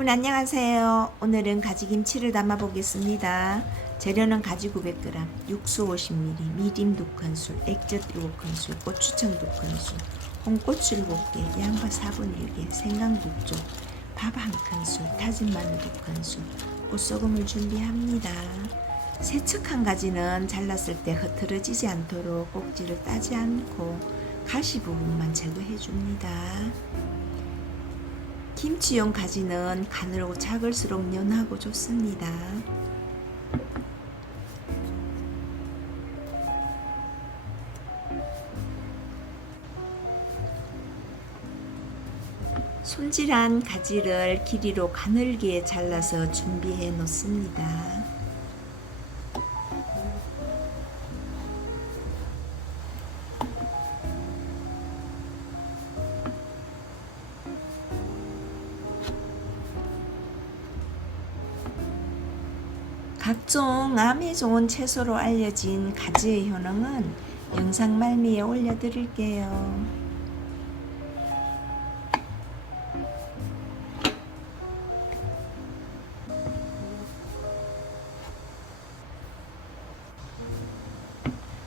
여러분 안녕하세요. 오늘은 가지김치를 담아 보겠습니다. 재료는 가지 900g, 육수 50ml, 미림 2큰술, 액젓 7큰술, 고추장 2큰술, 홍고추 7개, 양파 4분의 1개, 생강 2쪽, 밥 1큰술, 다진 마늘 2큰술, 꽃소금을 준비합니다. 세척한 가지는 잘랐을 때 흐트러지지 않도록 꼭지를 따지 않고 가시 부분만 제거해 줍니다. 김치용 가지는 가늘고 작을수록 연하고 좋습니다. 손질한 가지를 길이로 가늘게 잘라서 준비해 놓습니다. 각종 암에 좋은 채소로 알려진 가지의 효능은 영상 말미에 올려드릴게요.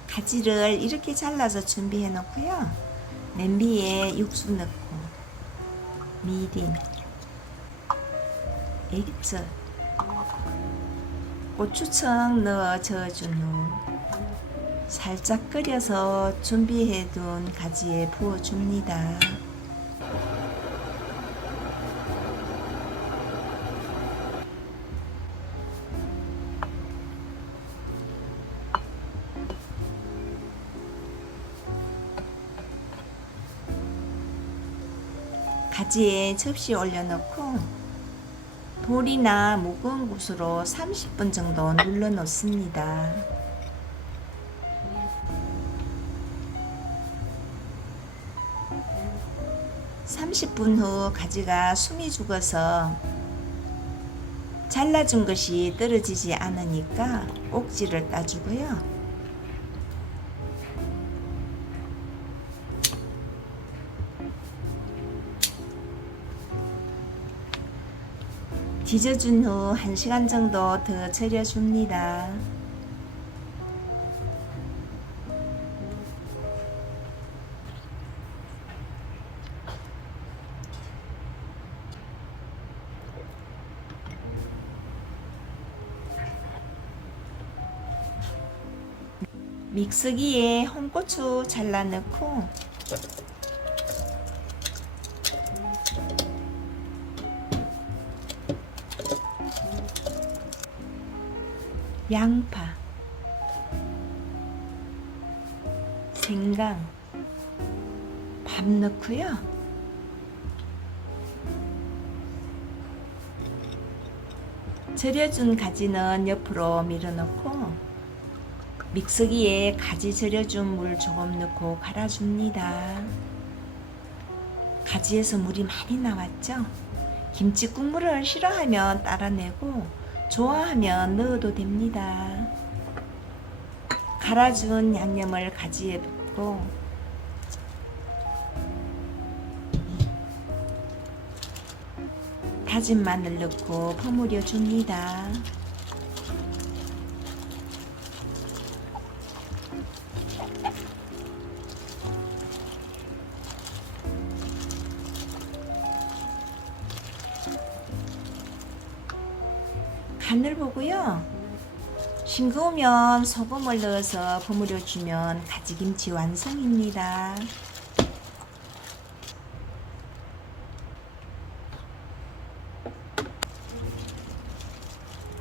가지를 이렇게 잘라서 준비해 놓고요. 냄비에 육수 넣고 미림, 액젓, 고추청 넣어 저어준 후 살짝 끓여서 준비해둔 가지에 부어줍니다. 가지에 접시 올려놓고 돌이나 묵은 곳으로 30분 정도 눌러 놓습니다. (30분) 후 가지가 숨이 죽어서 잘라준 것이 떨어지지 않으니까 꼭지를 따주고요. 뒤져준 후 1시간 정도 더 절여줍니다. 믹서기에 홍고추 잘라 넣고 양파, 생강, 밥 넣고요. 절여준 가지는 옆으로 밀어넣고 믹서기에 가지 절여준 물 조금 넣고 갈아줍니다. 가지에서 물이 많이 나왔죠? 김치 국물을 싫어하면 따라내고 좋아하면 넣어도 됩니다. 갈아준 양념을 가지에 붓고 다진 마늘 넣고 버무려 줍니다. 간을 보고요. 싱거우면 소금을 넣어서 버무려 주면 가지김치 완성입니다.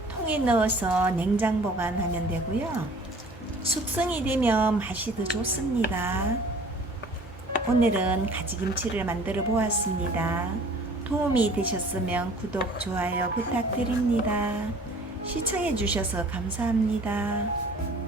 통에 넣어서 냉장 보관하면 되고요. 숙성이 되면 맛이 더 좋습니다. 오늘은 가지김치를 만들어 보았습니다. 도움이 되셨으면 구독, 좋아요 부탁드립니다. 시청해 주셔서 감사합니다.